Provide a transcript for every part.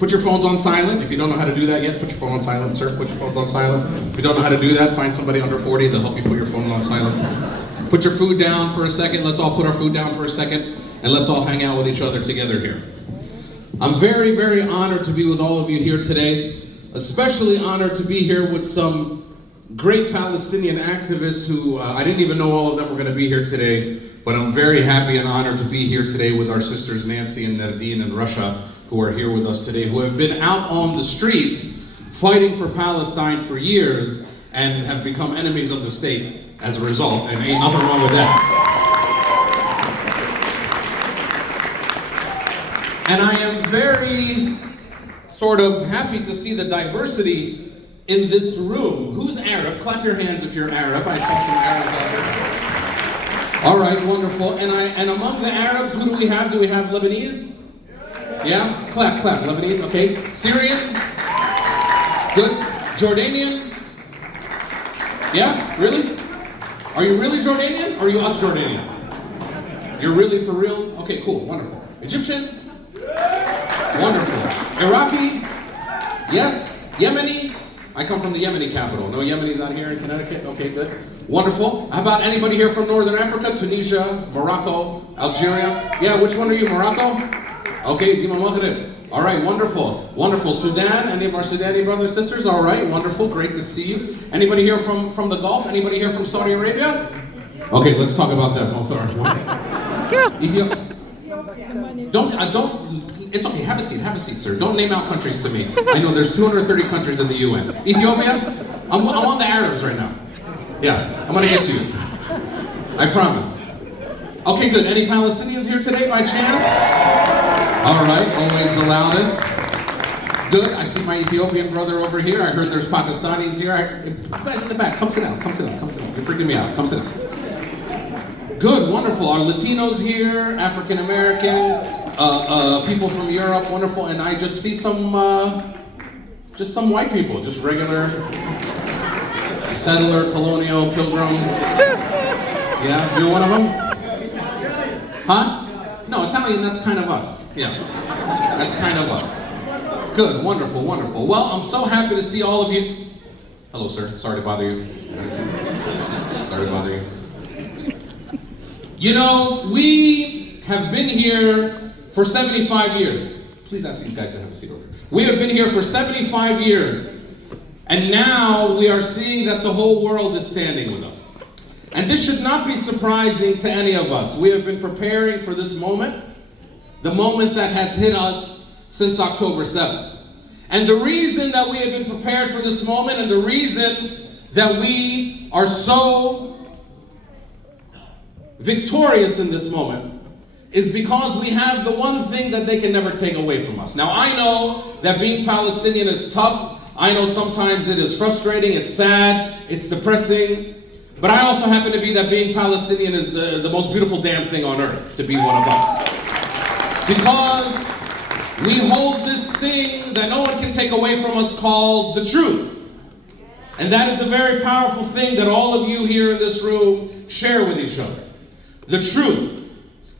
Put your phones on silent. If you don't know how to do that yet, put your phone on silent, sir. Put your phones on silent. If you don't know how to do that, find somebody under 40 that'll help you put your phone on silent. Put your food down for a second. Let's all put our food down for a second, and let's all hang out with each other together here. I'm very, very honored to be with all of you here today. Especially honored to be here with some great Palestinian activists who I didn't even know all of them were going to be here today, but I'm very happy and honored to be here today with our sisters Nancy and Nardine and Russia, who are here with us today, who have been out on the streets fighting for Palestine for years and have become enemies of the state as a result, and ain't nothing wrong with that. And I am very sort of happy to see the diversity in this room. Who's Arab? Clap your hands if you're Arab. I saw some Arabs out there. All right, wonderful. And among the Arabs, who do we have? Do we have Lebanese? Yeah? Clap, clap. Lebanese, okay. Syrian? Good. Jordanian? Yeah? Really? Are you really Jordanian? Or are you us Jordanian? You're really for real? Okay, cool, wonderful. Egyptian? Wonderful. Iraqi? Yes? Yemeni? I come from the Yemeni capital. No Yemenis out here in Connecticut? Okay, good. Wonderful. How about anybody here from Northern Africa? Tunisia, Morocco, Algeria? Yeah, which one are you, Morocco? Okay, Dima Maghrib. All right, wonderful. Wonderful. Sudan, any of our Sudani brothers and sisters? All right, wonderful, great to see you. Anybody here from the Gulf? Anybody here from Saudi Arabia? Okay, let's talk about them. Oh, sorry. It's okay, have a seat, sir. Don't name out countries to me. I know there's 230 countries in the UN. Ethiopia? I'm on the Arabs right now. Yeah, I'm gonna get to you. I promise. Okay, good. Any Palestinians here today by chance? All right, always the loudest. Good, I see my Ethiopian brother over here. I heard there's Pakistanis here. You guys in the back, come sit down. You're freaking me out, come sit down. Good, wonderful. Our Latinos here, African Americans, people from Europe, wonderful. And I just see some white people, just regular settler, colonial, pilgrim. Yeah, you're one of them? Huh? No, Italian, that's kind of us. Yeah, that's kind of us. Good, wonderful, wonderful. Well, I'm so happy to see all of you. Hello, sir. Sorry to bother you. Sorry to bother you. You know, we have been here for 75 years. Please ask these guys to have a seat over here. We have been here for 75 years. And now we are seeing that the whole world is standing with us. And this should not be surprising to any of us. We have been preparing for this moment, the moment that has hit us since October 7th. And the reason that we have been prepared for this moment and the reason that we are so victorious in this moment is because we have the one thing that they can never take away from us. Now, I know that being Palestinian is tough. I know sometimes it is frustrating, it's sad, it's depressing. But I also happen to be that being Palestinian is the most beautiful damn thing on earth, to be one of us. Because we hold this thing that no one can take away from us called the truth. And that is a very powerful thing that all of you here in this room share with each other. The truth.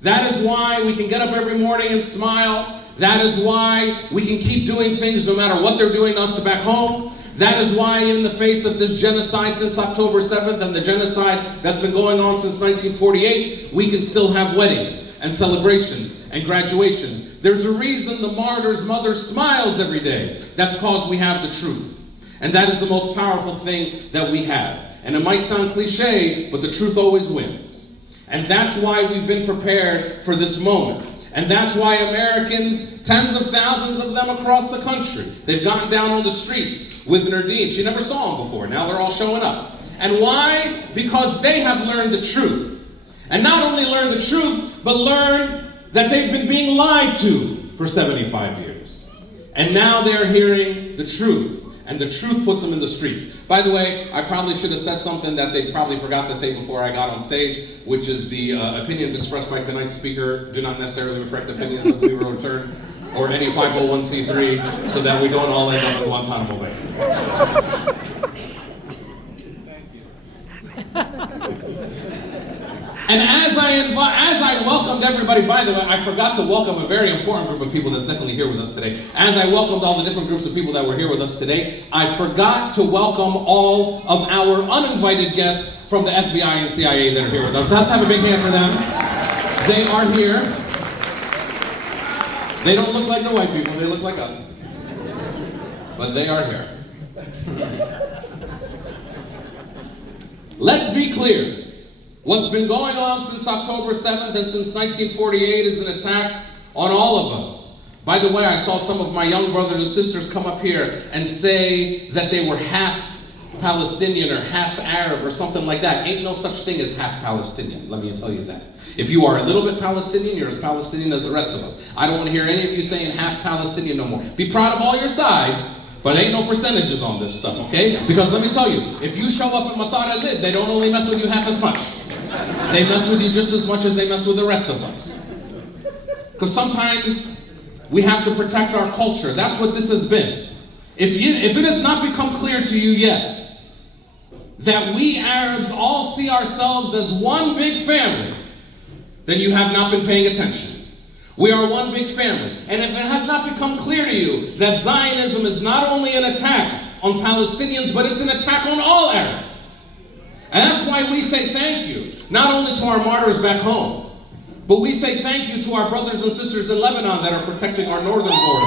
That is why we can get up every morning and smile. That is why we can keep doing things no matter what they're doing to us back home. That is why in the face of this genocide since October 7th and the genocide that's been going on since 1948, we can still have weddings and celebrations and graduations. There's a reason the martyr's mother smiles every day. That's because we have the truth. And that is the most powerful thing that we have. And it might sound cliche, but the truth always wins. And that's why we've been prepared for this moment. And that's why Americans, tens of thousands of them across the country, they've gotten down on the streets with Nardine. She never saw them before. Now they're all showing up. And why? Because they have learned the truth. And not only learned the truth, but learned that they've been being lied to for 75 years. And now they're hearing the truth. And the truth puts them in the streets. By the way, I probably should have said something that they probably forgot to say before I got on stage, which is the opinions expressed by tonight's speaker do not necessarily reflect opinions of We Will Return or any 501c3, so that we don't all end up in Guantanamo Bay. And as I welcomed everybody, by the way, I forgot to welcome a very important group of people that's definitely here with us today. As I welcomed all the different groups of people that were here with us today, I forgot to welcome all of our uninvited guests from the FBI and CIA that are here with us. So let's have a big hand for them. They are here. They don't look like the white people, they look like us. But they are here. Let's be clear. What's been going on since October 7th and since 1948 is an attack on all of us. By the way, I saw some of my young brothers and sisters come up here and say that they were half Palestinian or half Arab or something like that. Ain't no such thing as half Palestinian, let me tell you that. If you are a little bit Palestinian, you're as Palestinian as the rest of us. I don't want to hear any of you saying half Palestinian no more. Be proud of all your sides. But ain't no percentages on this stuff, okay? Because let me tell you, if you show up in Matar al-Lid, they don't only mess with you half as much. They mess with you just as much as they mess with the rest of us. Because sometimes we have to protect our culture. That's what this has been. If it has not become clear to you yet that we Arabs all see ourselves as one big family, then you have not been paying attention. We are one big family. And if it has not become clear to you that Zionism is not only an attack on Palestinians, but it's an attack on all Arabs. And that's why we say thank you, not only to our martyrs back home, but we say thank you to our brothers and sisters in Lebanon that are protecting our northern border.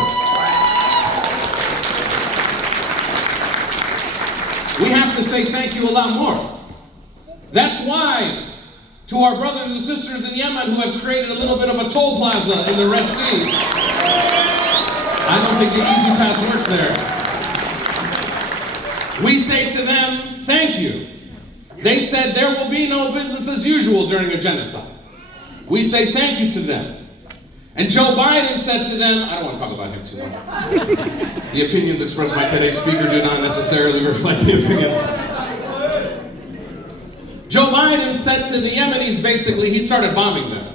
We have to say thank you a lot more. That's why to our brothers and sisters in Yemen who have created a little bit of a toll plaza in the Red Sea. I don't think the Easy Pass works there. We say to them, thank you. They said there will be no business as usual during a genocide. We say thank you to them. And Joe Biden said to them, I don't want to talk about him too much. The opinions expressed by today's speaker do not necessarily reflect the opinions. Joe Biden said to the Yemenis, basically, he started bombing them.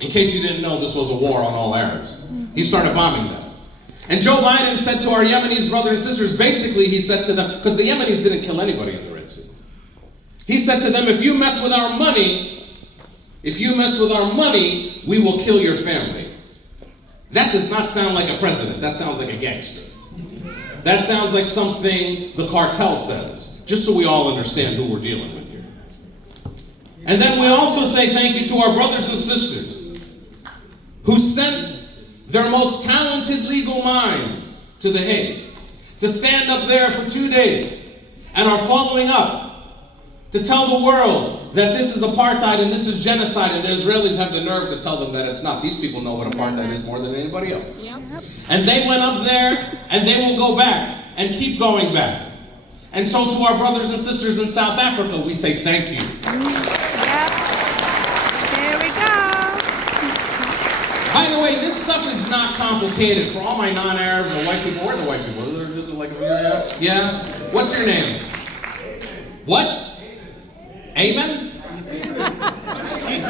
In case you didn't know, this was a war on all Arabs. He started bombing them. And Joe Biden said to our Yemenis brothers and sisters, basically he said to them, because the Yemenis didn't kill anybody in the Red Sea. He said to them, if you mess with our money, we will kill your family. That does not sound like a president. That sounds like a gangster. That sounds like something the cartel says, just so we all understand who we're dealing with. And then we also say thank you to our brothers and sisters who sent their most talented legal minds to The Hague to stand up there for 2 days and are following up to tell the world that this is apartheid and this is genocide, and the Israelis have the nerve to tell them that it's not. These people know what apartheid is more than anybody else. Yep. And they went up there and they will go back and keep going back. And so to our brothers and sisters in South Africa, we say thank you. By the way, this stuff is not complicated. For all my non-Arabs or white people, where are the white people? They're just like, yeah? What's your name? What? Amen?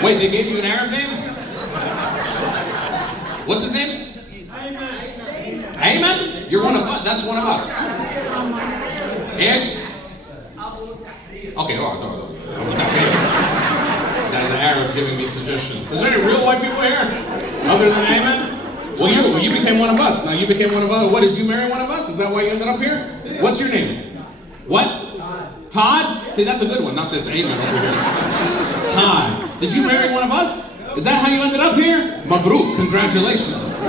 Wait, they gave you an Arab name? What's his name? Amen? You're one of us. That's one of us. Ish? Okay, all right. This guy's an Arab giving me suggestions. Is there any real white people here? Other than Amen? Well, you became one of us. Now you became one of us. What, did you marry one of us? Is that why you ended up here? What's your name? What? Todd? See, that's a good one, not this Amen over here. Todd. Did you marry one of us? Is that how you ended up here? Mabruk, congratulations.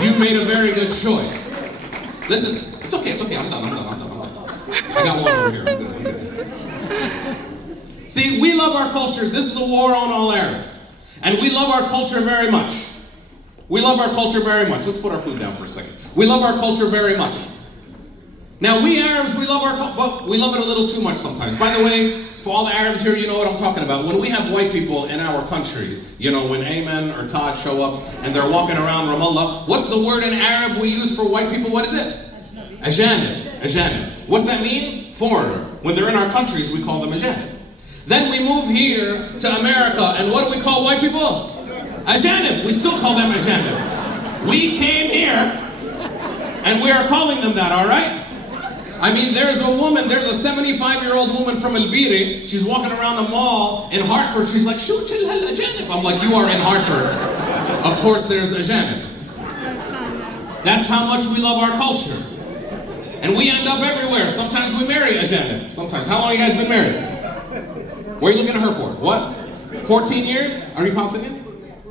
You made a very good choice. Listen, it's okay, I'm done. I got one over here, I'm good. See, we love our culture. This is a war on all Arabs. And we love our culture very much. We love our culture very much. Let's put our food down for a second. We love our culture very much. Now, we Arabs, we love our culture, well, we love it a little too much sometimes. By the way, for all the Arabs here, you know what I'm talking about. When we have white people in our country, you know, when Amen or Todd show up and they're walking around Ramallah, what's the word in Arab we use for white people? What is it? Ajanib. What's that mean? Foreigner. When they're in our countries, we call them ajanib. Then we move here to America, and what do we call white people? Ajanib. We still call them ajanib. We came here, and we are calling them that, all right? I mean, there's a 75-year-old woman from El Biri. She's walking around the mall in Hartford. She's like, "Shoo chil hal ajanib." I'm like, "You are in Hartford. Of course there's ajanib." That's how much we love our culture. And we end up everywhere. Sometimes we marry ajanib. Sometimes. How long have you guys been married? What are you looking at her for? What? 14 years? Are you Palestinian?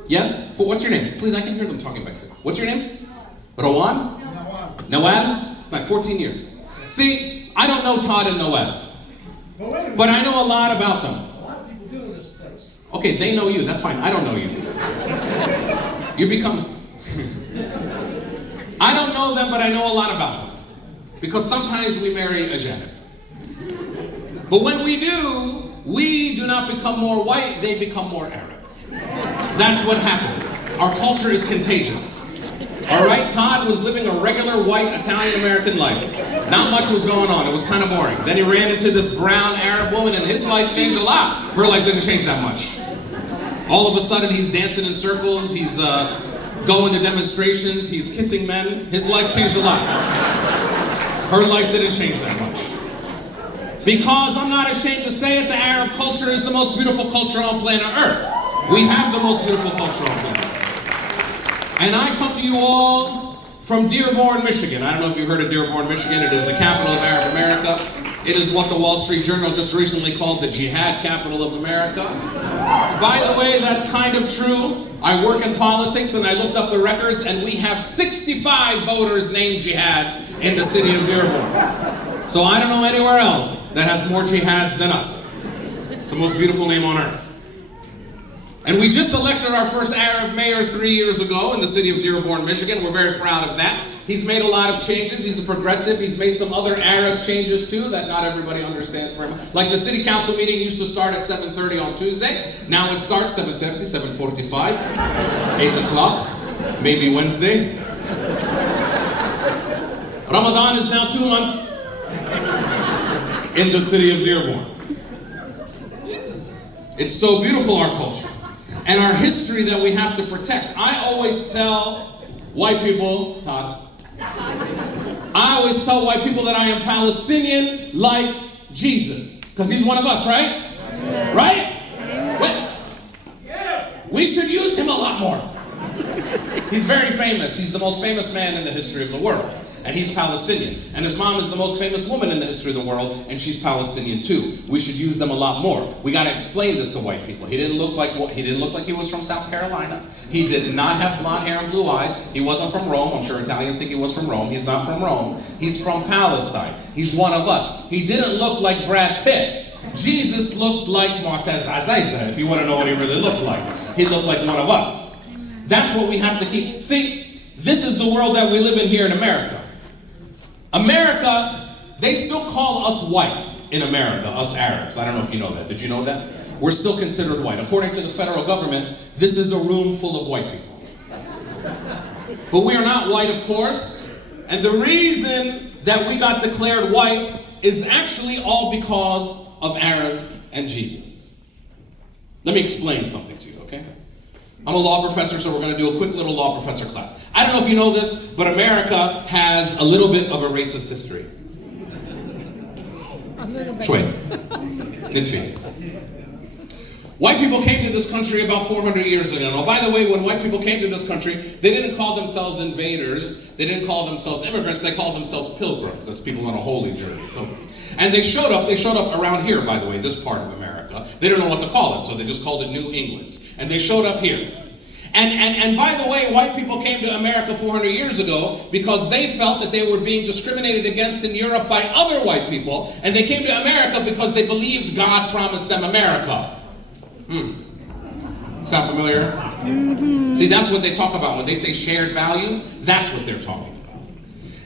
Yes? What's your name? Please, I can hear them talking back here. What's your name? Rowan? Nawal? Like 14 years. See, I don't know Todd and Noel, but I know a lot about them. A lot of people do in this place. Okay, they know you. That's fine. I don't know you. You become... I don't know them, but I know a lot about them. Because sometimes we marry a janib. But when we do not become more white, they become more Arab. That's what happens. Our culture is contagious. All right, Todd was living a regular white Italian-American life. Not much was going on. It was kind of boring. Then he ran into this brown Arab woman, and his life changed a lot. Her life didn't change that much. All of a sudden, he's dancing in circles. He's going to demonstrations. He's kissing men. His life changed a lot. Her life didn't change that much. Because I'm not ashamed to say it, the Arab culture is the most beautiful culture on planet Earth. We have the most beautiful culture on planet Earth. And I come to you all from Dearborn, Michigan. I don't know if you've heard of Dearborn, Michigan. It is the capital of Arab America. It is what the Wall Street Journal just recently called the jihad capital of America. By the way, that's kind of true. I work in politics and I looked up the records and we have 65 voters named jihad in the city of Dearborn. So I don't know anywhere else that has more jihads than us. It's the most beautiful name on earth. And we just elected our first Arab mayor 3 years ago in the city of Dearborn, Michigan. We're very proud of that. He's made a lot of changes. He's a progressive. He's made some other Arab changes too that not everybody understands very much. Like the city council meeting used to start at 7:30 on Tuesday. Now it starts 7:30, 7:45, 8 o'clock, maybe Wednesday. Ramadan is now 2 months in the city of Dearborn. It's so beautiful, our culture. And our history that we have to protect. I always tell white people, Todd, I always tell white people that I am Palestinian like Jesus. Because he's one of us, right? Right? We should use him a lot more. He's very famous. He's the most famous man in the history of the world. And he's Palestinian. And his mom is the most famous woman in the history of the world, and she's Palestinian too. We should use them a lot more. We got to explain this to white people. He didn't look like he was from South Carolina. He did not have blonde hair and blue eyes. He wasn't from Rome. I'm sure Italians think he was from Rome. He's not from Rome. He's from Palestine. He's one of us. He didn't look like Brad Pitt. Jesus looked like Mu'taz Azaiza, if you want to know what he really looked like. He looked like one of us. That's what we have to keep. See, this is the world that we live in here in America. America, they still call us white in America, us Arabs. I don't know if you know that. Did you know that? We're still considered white. According to the federal government, this is a room full of white people. But we are not white, of course. And the reason that we got declared white is actually all because of Arabs and Jesus. Let me explain something to you, okay? I'm a law professor, so we're going to do a quick little law professor class. I don't know if you know this, but America has a little bit of a racist history. شوي. نتفي. White people came to this country about 400 years ago. Now, by the way, when white people came to this country, they didn't call themselves invaders. They didn't call themselves immigrants. They called themselves pilgrims. That's people on a holy journey, pilgrims. And they showed up around here, by the way, this part of America. They didn't know what to call it, so they just called it New England. And they showed up here. And by the way, white people came to America 400 years ago because they felt that they were being discriminated against in Europe by other white people. And they came to America because they believed God promised them America. Sound familiar? Mm-hmm. See, that's what they talk about. When they say shared values, that's what they're talking about.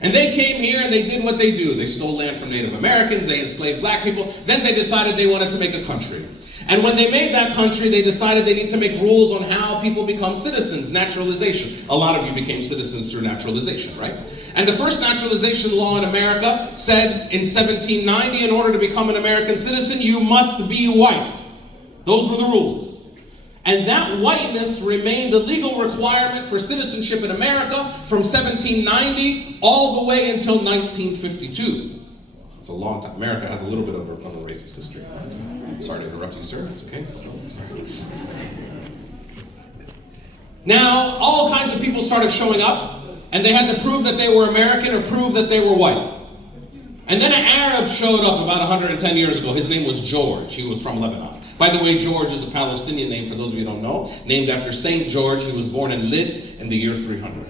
And they came here and they did what they do. They stole land from Native Americans, they enslaved black people. Then they decided they wanted to make a country. And when they made that country, they decided they need to make rules on how people become citizens, naturalization. A lot of you became citizens through naturalization, right? And the first naturalization law in America said in 1790, in order to become an American citizen, you must be white. Those were the rules. And that whiteness remained a legal requirement for citizenship in America from 1790 all the way until 1952. It's a long time. America has a little bit of a racist history. Sorry to interrupt you, sir. It's okay. Sorry. Now, all kinds of people started showing up, and they had to prove that they were American or prove that they were white. And then an Arab showed up about 110 years ago. His name was George. He was from Lebanon. By the way, George is a Palestinian name, for those of you who don't know, named after Saint George. He was born in Lid in the year 300.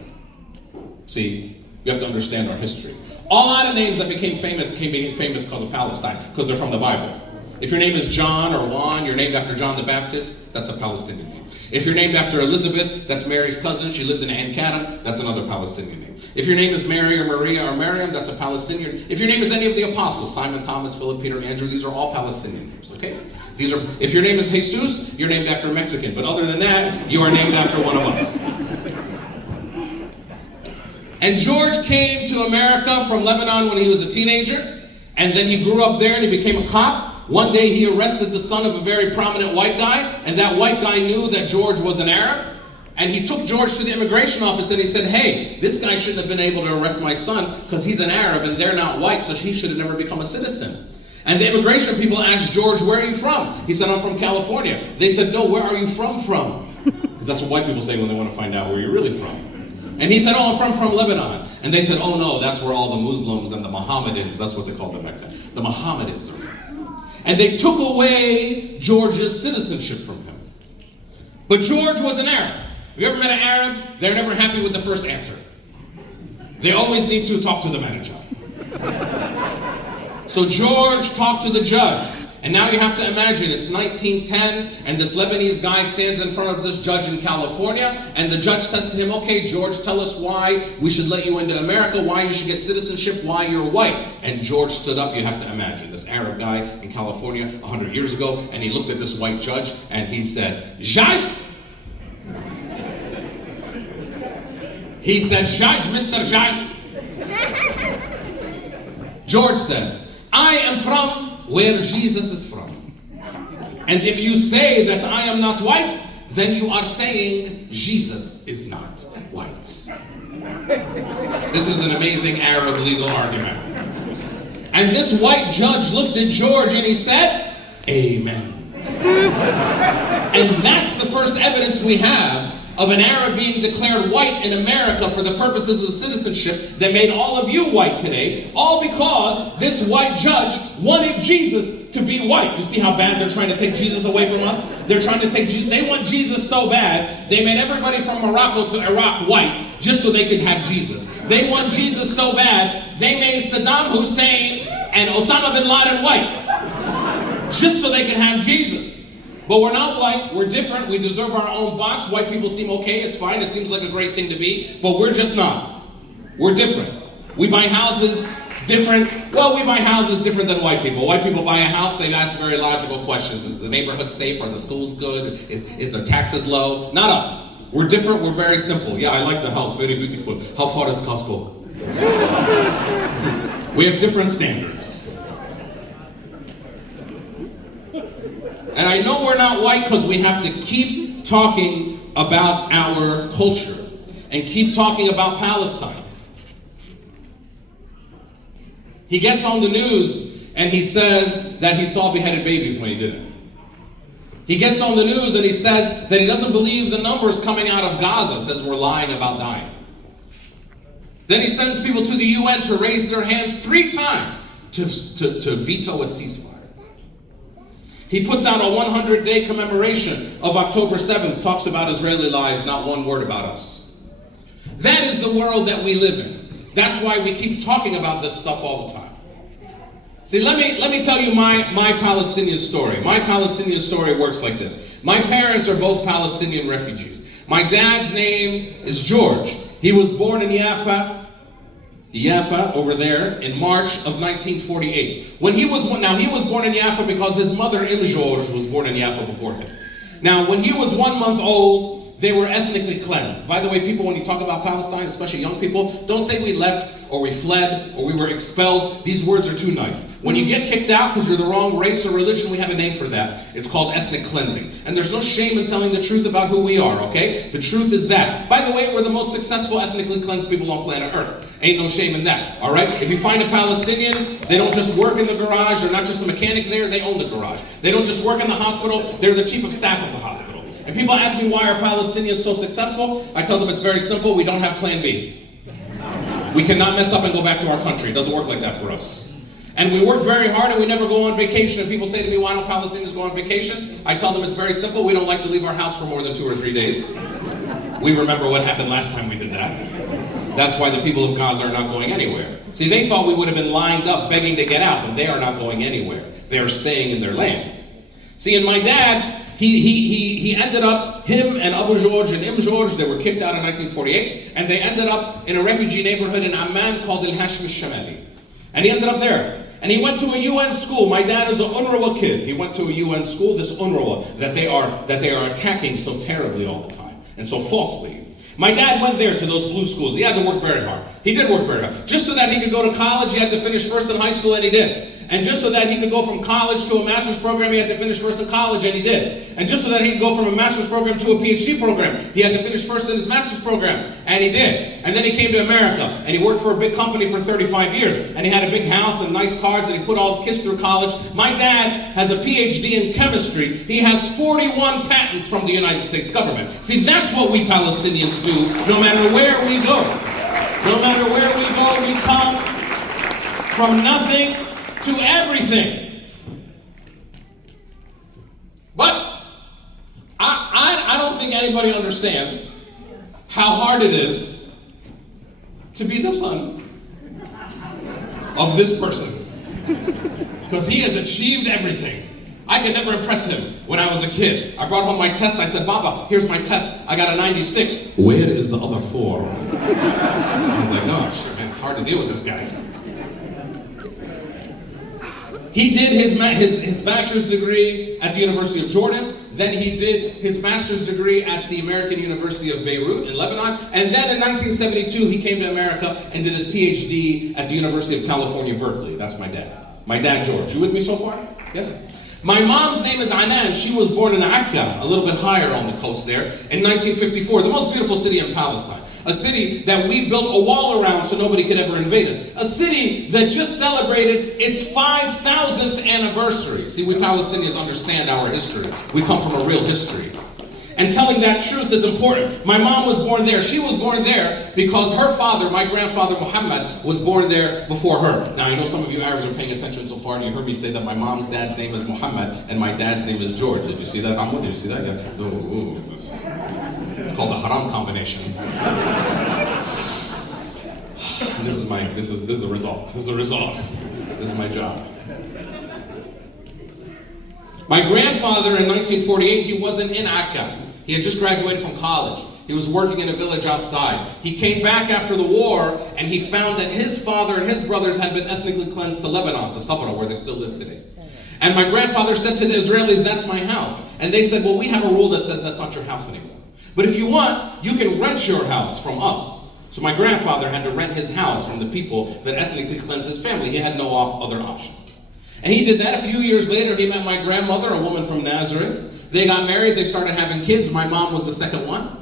See, you have to understand our history. A lot of names that became famous because of Palestine, because they're from the Bible. If your name is John or Juan, you're named after John the Baptist, that's a Palestinian name. If you're named after Elizabeth, that's Mary's cousin, she lived in An-Kadam, that's another Palestinian name. If your name is Mary or Maria or Miriam, that's a Palestinian. If your name is any of the apostles, Simon, Thomas, Philip, Peter, Andrew, these are all Palestinian names, okay? If your name is Jesus, you're named after a Mexican, but other than that, you are named after one of us. And George came to America from Lebanon when he was a teenager, and then he grew up there and he became a cop. One day he arrested the son of a very prominent white guy, and that white guy knew that George was an Arab, and he took George to the immigration office and he said, hey, this guy shouldn't have been able to arrest my son because he's an Arab and they're not white, so he should have never become a citizen. And the immigration people asked George, where are you from? He said, I'm from California. They said, no, where are you from? Because that's what white people say when they want to find out where you're really from. And he said, oh, I'm from Lebanon. And they said, oh no, that's where all the Muslims and the Mohammedans, that's what they called them back then, the Mohammedans are from. And they took away George's citizenship from him. But George was an Arab. Have you ever met an Arab? They're never happy with the first answer. They always need to talk to the manager. So George talked to the judge. And now you have to imagine, it's 1910, and this Lebanese guy stands in front of this judge in California, and the judge says to him, okay, George, tell us why we should let you into America, why you should get citizenship, why you're white. And George stood up, you have to imagine, this Arab guy in California 100 years ago, and he looked at this white judge, and he said, Judge? He said, Judge, Mr. Judge. George said, I am from where Jesus is from. And if you say that I am not white, then you are saying Jesus is not white. This is an amazing Arab legal argument. And this white judge looked at George and he said, Amen. And that's the first evidence we have of an Arab being declared white in America for the purposes of citizenship that made all of you white today, all because this white judge wanted Jesus to be white. You see how bad they're trying to take Jesus away from us? They're trying to take Jesus. They want Jesus so bad, they made everybody from Morocco to Iraq white just so they could have Jesus. They want Jesus so bad, they made Saddam Hussein and Osama bin Laden white just so they could have Jesus. But we're not white, we're different, we deserve our own box. White people seem okay, it's fine, it seems like a great thing to be, but we're just not. We're different. We buy houses different. Well, we buy houses different than white people. White people buy a house, they ask very logical questions. Is the neighborhood safe? Are the schools good? Is the taxes low? Not us. We're different, we're very simple. Yeah, I like the house, very beautiful. How far is Costco? We have different standards. And I know we're not white because we have to keep talking about our culture and keep talking about Palestine. He gets on the news and he says that he saw beheaded babies when he did it. He gets on the news and he says that he doesn't believe the numbers coming out of Gaza, says we're lying about dying. Then he sends people to the UN to raise their hand 3 times to veto a ceasefire. He puts out a 100-day commemoration of October 7th, talks about Israeli lives, not one word about us. That is the world that we live in. That's why we keep talking about this stuff all the time. See, let me tell you my Palestinian story. My Palestinian story works like this. My parents are both Palestinian refugees. My dad's name is George. He was born in Jaffa over there in March of 1948. He was born in Jaffa because his mother George was born in Jaffa before him. Now, when he was 1 month old, they were ethnically cleansed. By the way, people, when you talk about Palestine, especially young people, don't say we left or we fled or we were expelled. These words are too nice. When you get kicked out because you're the wrong race or religion, we have a name for that. It's called ethnic cleansing. And there's no shame in telling the truth about who we are, okay? The truth is that. By the way, we're the most successful ethnically cleansed people on planet Earth. Ain't no shame in that, all right? If you find a Palestinian, they don't just work in the garage. They're not just a mechanic there. They own the garage. They don't just work in the hospital. They're the chief of staff of the hospital. And people ask me, why are Palestinians so successful? I tell them it's very simple. We don't have plan B. We cannot mess up and go back to our country. It doesn't work like that for us. And we work very hard and we never go on vacation. And people say to me, why don't Palestinians go on vacation? I tell them it's very simple. We don't like to leave our house for more than 2 or 3 days. We remember what happened last time we did that. That's why the people of Gaza are not going anywhere. See, they thought we would have been lined up begging to get out, but they are not going anywhere. They are staying in their lands. See, and my dad, he ended up, him and Abu George and George, they were kicked out in 1948, and they ended up in a refugee neighborhood in Amman called Al-Hashim Al-Shamali. And he ended up there. And he went to a UN school. My dad is an UNRWA kid. He went to a UN school, this UNRWA, that they are attacking so terribly all the time, and so falsely. My dad went there to those blue schools. He had to work very hard. He did work very hard. Just so that he could go to college, he had to finish first in high school, and he did. And just so that he could go from college to a master's program, he had to finish first in college, and he did. And just so that he could go from a master's program to a PhD program, he had to finish first in his master's program, and he did. And then he came to America, and he worked for a big company for 35 years. And he had a big house and nice cars, and he put all his kids through college. My dad has a PhD in chemistry. He has 41 patents from the United States government. See, that's what we Palestinians do, no matter where we go. No matter where we go, we come from nothing to everything. But I don't think anybody understands how hard it is to be the son of this person. Because he has achieved everything. I could never impress him when I was a kid. I brought home my test. I said, Baba, here's my test. I got a 96. Where is the other 4? I was like, gosh, man, it's hard to deal with this guy. He did his bachelor's degree at the University of Jordan. Then he did his master's degree at the American University of Beirut in Lebanon. And then in 1972, he came to America and did his PhD at the University of California, Berkeley. That's my dad. My dad, George. You with me so far? Yes? My mom's name is Anan. She was born in Akka, a little bit higher on the coast there, in 1954. The most beautiful city in Palestine. A city that we built a wall around so nobody could ever invade us. A city that just celebrated its 5,000th anniversary. See, we Palestinians understand our history. We come from a real history. And telling that truth is important. My mom was born there. She was born there because her father, my grandfather Muhammad, was born there before her. Now, I know some of you Arabs are paying attention so far, and you heard me say that my mom's dad's name is Muhammad, and my dad's name is George. Did you see that, Ahmad? Did you see that? Yeah. Ooh, it's called the haram combination. And this is the result. This is the result. This is my job. My grandfather in 1948, he wasn't in Akka. He had just graduated from college. He was working in a village outside. He came back after the war, and he found that his father and his brothers had been ethnically cleansed to Lebanon, to Sabra, where they still live today. And my grandfather said to the Israelis, that's my house. And they said, well, we have a rule that says that's not your house anymore. But if you want, you can rent your house from us. So my grandfather had to rent his house from the people that ethnically cleansed his family. He had no other option. And he did that. A few years later, he met my grandmother, a woman from Nazareth. They got married. They started having kids. My mom was the second one.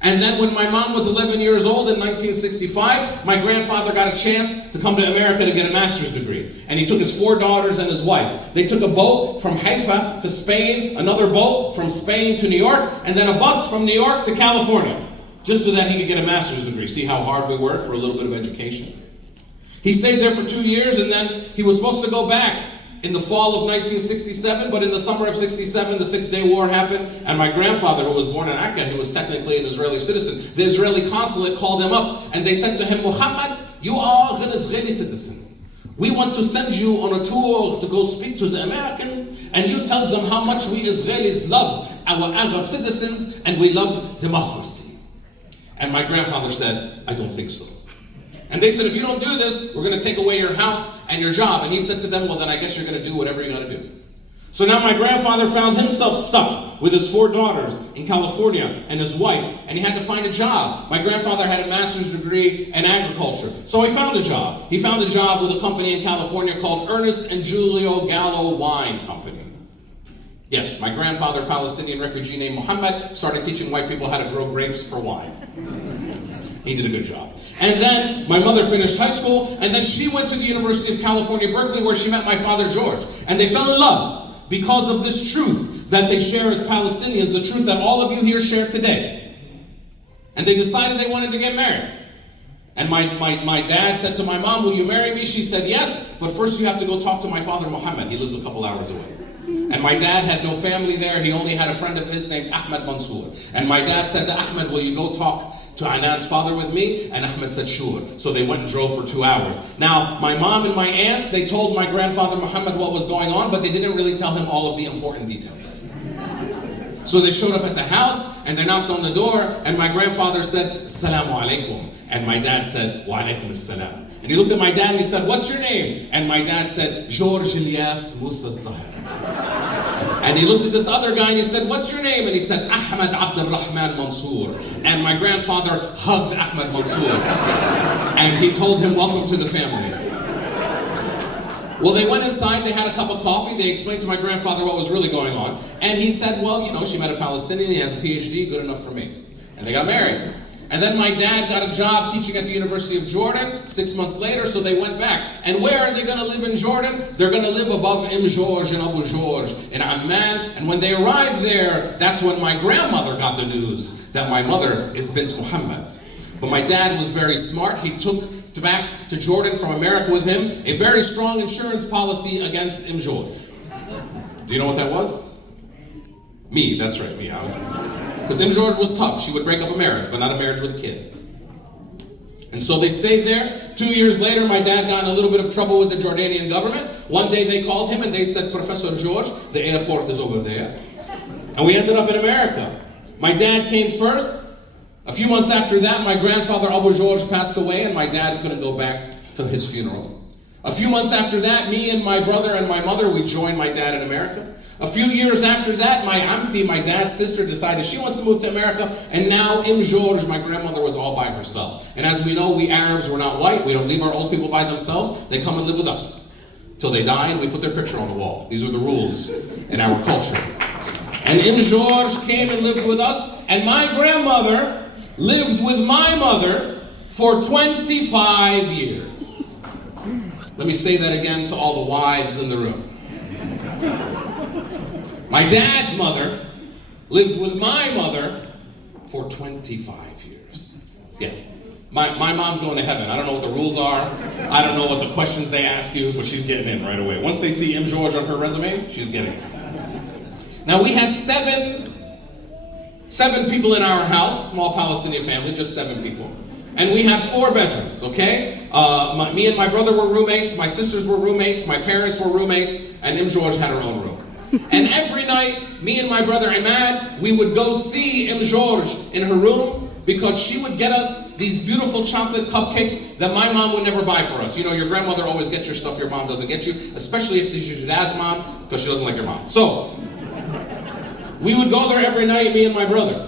And then when my mom was 11 years old in 1965, my grandfather got a chance to come to America to get a master's degree. And he took his 4 daughters and his wife. They took a boat from Haifa to Spain, another boat from Spain to New York, and then a bus from New York to California, just so that he could get a master's degree. See how hard we work for a little bit of education? He stayed there for 2 years, and then he was supposed to go back in the fall of 1967, but in the summer of 67, the 6-Day War happened, and my grandfather, who was born in Akka, he was technically an Israeli citizen. The Israeli consulate called him up, and they said to him, Muhammad, you are an Israeli citizen. We want to send you on a tour to go speak to the Americans, and you tell them how much we Israelis love our Arab citizens, and we love democracy. And my grandfather said, I don't think so. And they said, if you don't do this, we're going to take away your house and your job. And he said to them, well, then I guess you're going to do whatever you got to do. So now my grandfather found himself stuck with his 4 daughters in California and his wife, and he had to find a job. My grandfather had a master's degree in agriculture, so he found a job. He found a job with a company in California called Ernest and Julio Gallo Wine Company. Yes, my grandfather, a Palestinian refugee named Muhammad, started teaching white people how to grow grapes for wine. He did a good job. And then my mother finished high school, and then she went to the University of California, Berkeley, where she met my father, George. And they fell in love because of this truth that they share as Palestinians, the truth that all of you here share today. And they decided they wanted to get married. And my dad said to my mom, will you marry me? She said, yes, but first you have to go talk to my father, Muhammad. He lives a couple hours away. And my dad had no family there. He only had a friend of his named Amer Zahr. And my dad said to Ahmed, will you go talk to Anand's father with me? And Ahmed said, sure. So they went and drove for 2 hours. Now, my mom and my aunts, they told my grandfather Muhammad what was going on, but they didn't really tell him all of the important details. So they showed up at the house, and they knocked on the door, and my grandfather said, Assalamu alaikum. And my dad said, Wa alaikum assalam. And he looked at my dad and he said, what's your name? And my dad said, George Ilyas Musa Zahr. And he looked at this other guy and he said, what's your name? And he said, Ahmed Abdurrahman Mansour. And my grandfather hugged Ahmed Mansour. And he told him, welcome to the family. Well, they went inside, they had a cup of coffee, they explained to my grandfather what was really going on. And he said, well, you know, she met a Palestinian, he has a PhD, good enough for me. And they got married. And then my dad got a job teaching at the University of Jordan 6 months later, so they went back. And where are they going to live in Jordan? They're going to live above George and Abu George in Amman. And when they arrived there, that's when my grandmother got the news that my mother is Bint Muhammad. But my dad was very smart. He took back to Jordan from America with him a very strong insurance policy against George. Do you know what that was? Me, that's right, me. Because George was tough. She would break up a marriage, but not a marriage with a kid. And so they stayed there. 2 years later, my dad got in a little bit of trouble with the Jordanian government. One day they called him and they said, Professor George, the airport is over there. And we ended up in America. My dad came first. A few months after that, my grandfather Abu George passed away and my dad couldn't go back to his funeral. A few months after that, me and my brother and my mother, we joined my dad in America. A few years after that, my auntie, my dad's sister, decided she wants to move to America, and now George, my grandmother, was all by herself. And as we know, we Arabs, we're not white, we don't leave our old people by themselves, they come and live with us. Till they die and we put their picture on the wall. These are the rules in our culture. And George came and lived with us, and my grandmother lived with my mother for 25 years. Let me say that again to all the wives in the room. My dad's mother lived with my mother for 25 years. Yeah. My mom's going to heaven. I don't know what the rules are. I don't know what the questions they ask you, but she's getting in right away. Once they see George on her resume, she's getting in. Now we had seven people in our house, small Palestinian family, just 7 people. And we had 4 bedrooms, okay? Me and my brother were roommates, my sisters were roommates, my parents were roommates, and George had her own room. And every night, me and my brother Ahmad, we would go see George in her room because she would get us these beautiful chocolate cupcakes that my mom would never buy for us. You know, your grandmother always gets your stuff your mom doesn't get you, especially if it's your dad's mom, because she doesn't like your mom. So, we would go there every night, me and my brother.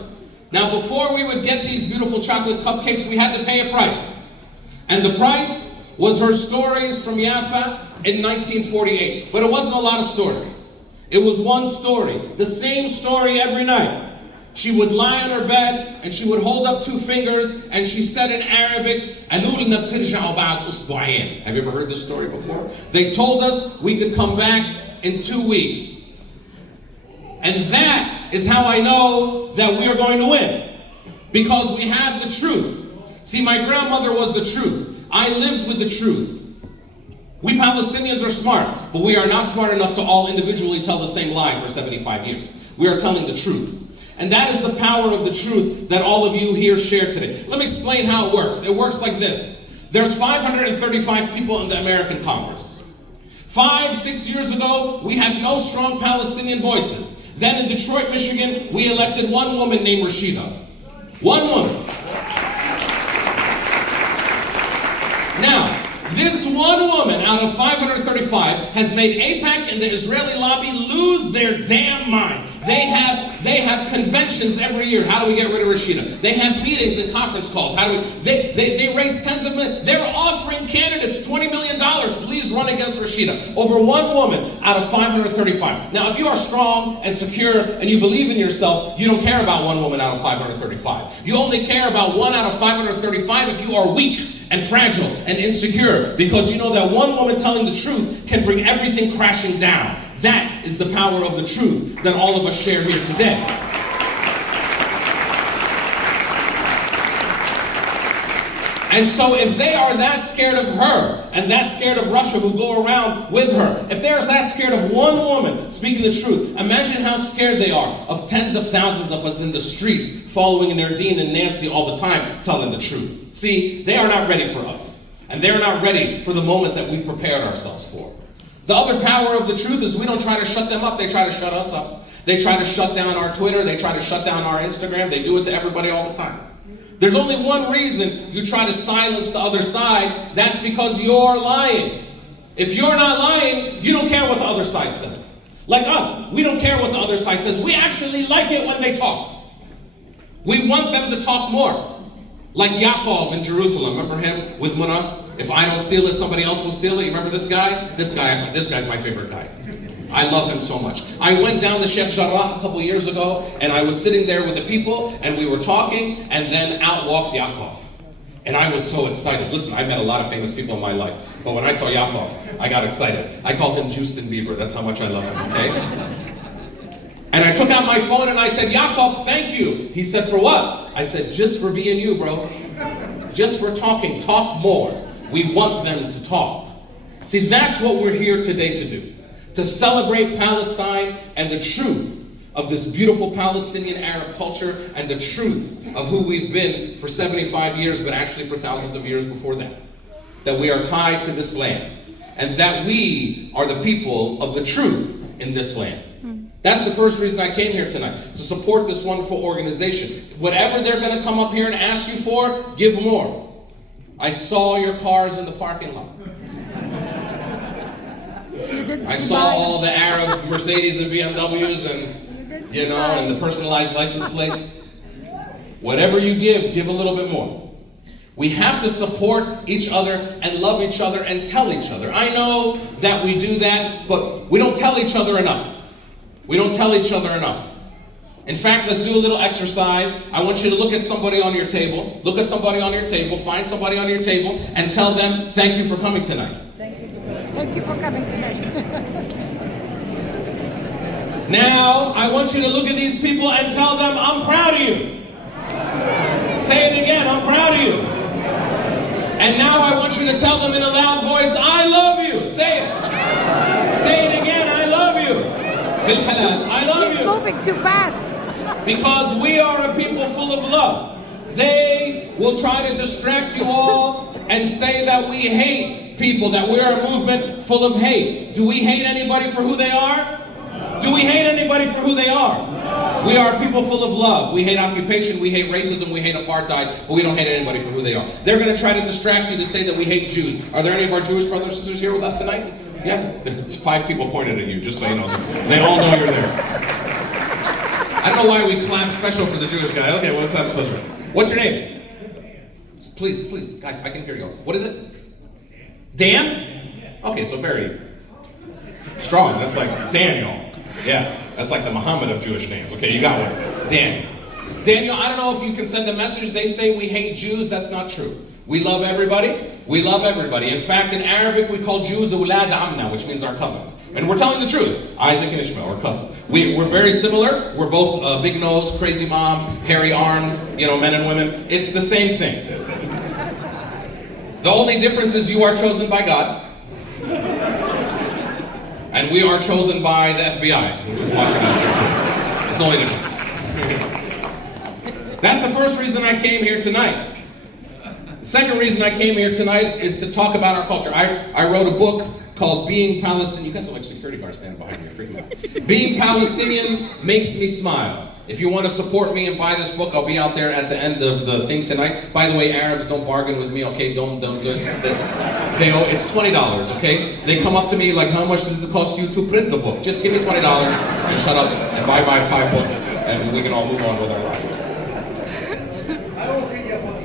Now, before we would get these beautiful chocolate cupcakes, we had to pay a price. And the price was her stories from Jaffa in 1948. But it wasn't a lot of stories. It was one story, the same story every night. She would lie on her bed and she would hold up 2 fingers and she said in Arabic, have you ever heard this story before? They told us we could come back in 2 weeks. And that is how I know that we are going to win. Because we have the truth. See, my grandmother was the truth. I lived with the truth. We Palestinians are smart, but we are not smart enough to all individually tell the same lie for 75 years. We are telling the truth. And that is the power of the truth that all of you here share today. Let me explain how it works. It works like this. There's 535 people in the American Congress. 5-6 years ago, we had no strong Palestinian voices. Then in Detroit, Michigan, we elected one woman named Rashida. One woman. Now, this one woman out of 535 has made AIPAC and the Israeli lobby lose their damn minds. They have conventions every year. How do we get rid of Rashida? They have meetings and conference calls. How do we? They raise tens of millions. They're offering candidates $20 million. Please run against Rashida. Over one woman out of 535. Now, if you are strong and secure and you believe in yourself, you don't care about one woman out of 535. You only care about one out of 535 if you are weak and fragile and insecure, because you know that one woman telling the truth can bring everything crashing down. That is the power of the truth that all of us share here today. And so if they are that scared of her and that scared of Russia who go around with her, if they're that scared of one woman speaking the truth, imagine how scared they are of tens of thousands of us in the streets following Nardine and Nancy all the time telling the truth. See, they are not ready for us. And they're not ready for the moment that we've prepared ourselves for. The other power of the truth is we don't try to shut them up, they try to shut us up. They try to shut down our Twitter, they try to shut down our Instagram, they do it to everybody all the time. There's only one reason you try to silence the other side, that's because you're lying. If you're not lying, you don't care what the other side says. Like us, we don't care what the other side says. We actually like it when they talk. We want them to talk more. Like Yaakov in Jerusalem, remember him with Munah? If I don't steal it, somebody else will steal it. You remember this guy? This guy's my favorite guy. I love him so much. I went down to Sheikh Jarrah a couple years ago, and I was sitting there with the people, and we were talking, and then out walked Yaakov. And I was so excited. Listen, I've met a lot of famous people in my life, but when I saw Yaakov, I got excited. I called him Justin Bieber. That's how much I love him, okay? And I took out my phone and I said, Yaakov, thank you. He said, for what? I said, just for being you, bro. Just for talking. Talk more. We want them to talk. See, that's what we're here today to do. To celebrate Palestine and the truth of this beautiful Palestinian Arab culture and the truth of who we've been for 75 years, but actually for thousands of years before that. That we are tied to this land. And that we are the people of the truth in this land. That's the first reason I came here tonight, to support this wonderful organization. Whatever they're going to come up here and ask you for, give more. I saw your cars in the parking lot. I saw all the Arab Mercedes and BMWs and, and the personalized license plates. Whatever you give a little bit more. We have to support each other and love each other and tell each other. I know that we do that, but we don't tell each other enough. We don't tell each other enough. In fact, let's do a little exercise. I want you to look at somebody on your table. Look at somebody on your table. Find somebody on your table and tell them, thank you for coming tonight. Thank you for coming tonight. Now, I want you to look at these people and tell them, I'm proud of you. Say it again, I'm proud of you. And now I want you to tell them in a loud voice, I love you. Say it. Say it again, I love you. I love you. He's moving too fast. Because we are a people full of love. They will try to distract you all and say that we hate people, that we're a movement full of hate. Do we hate anybody for who they are? Do we hate anybody for who they are? We are a people full of love. We hate occupation, we hate racism, we hate apartheid, but we don't hate anybody for who they are. They're going to try to distract you to say that we hate Jews. Are there any of our Jewish brothers and sisters here with us tonight? Yeah, it's 5 people pointed at you, just so you know. So they all know you're there. I don't know why we clap special for the Jewish guy. Okay, we'll clap special. What's your name? Please, guys, I can hear you. What is it? Dan? Okay, so very strong. That's like Daniel. Yeah, that's like the Muhammad of Jewish names. Okay, you got one. Daniel. Daniel, I don't know if you can send a message. They say we hate Jews. That's not true. We love everybody. We love everybody. In fact, in Arabic, we call Jews awlad amna, which means our cousins. And we're telling the truth. Isaac and Ishmael are cousins. We're very similar. We're both big nose, crazy mom, hairy arms, men and women. It's the same thing. The only difference is you are chosen by God. And we are chosen by the FBI, which is watching us here. It's the only difference. That's the first reason I came here tonight. The second reason I came here tonight is to talk about our culture. I wrote a book called Being Palestinian. You guys are like security guards standing behind me, freaking out. Being Palestinian makes me smile. If you want to support me and buy this book, I'll be out there at the end of the thing tonight. By the way, Arabs, don't bargain with me, okay? Don't do it. It's $20, okay? They come up to me like, how much does it cost you to print the book? Just give me $20 and shut up and buy my 5 books and we can all move on with our lives.